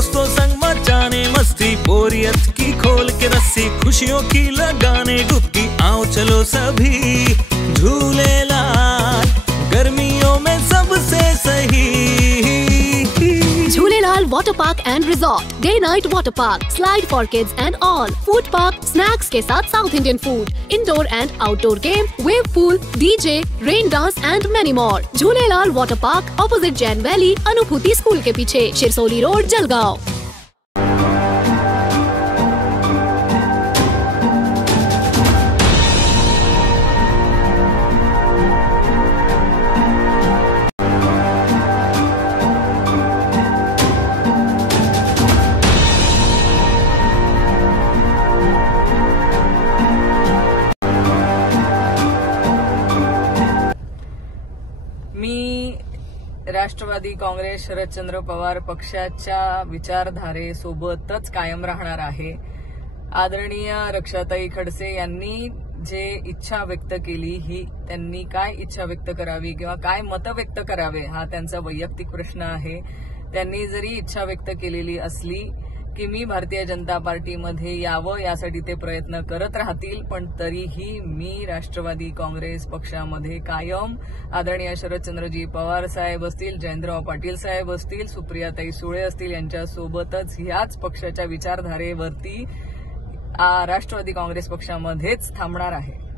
दोस्तों संग मचाने मस्ती, बोरियत की खोल के रस्सी, खुशियों की लगाने डुबकी, आओ चलो सभी झूलेलाल, गर्मियों में सबसे सही। Jhulelal water park and resort, day night water park, slide for kids and all, food park, snacks के साथ south Indian food, indoor and outdoor game, wave pool, DJ, rain dance and many more. Jhulelal water park, opposite Jain वैली, अनुभूति स्कूल के पीछे, शिरसोली रोड, जलगांव। मी राष्ट्रवादी काँग्रेस शरदचंद्र पवार पक्षाच्या विचारधारेसोबतच कायम राहणार आहे। आदरणीय रक्षाताई खडसे यांनी जे इच्छा व्यक्त केली, ही त्यांनी काय इच्छा व्यक्त करावी किंवा काय मत व्यक्त करावे हा त्यांचा वैयक्तिक प्रश्न आहे। त्यांनी जरी इच्छा व्यक्त केलेली असली की मी भारतीय जनता पार्टीमध्ये यावं यासाठी ते प्रयत्न करत राहतील, पण तरीही मी राष्ट्रवादी काँग्रेस पक्षामध्ये कायम आदरणीय शरदचंद्रजी पवार साहेब असतील, जयंतराव पाटील साहेब असतील, सुप्रियाताई सुळे असतील यांच्यासोबतच ह्याच पक्षाच्या विचारधारेवरती राष्ट्रवादी काँग्रेस पक्षामध्येच थांबणार आहे।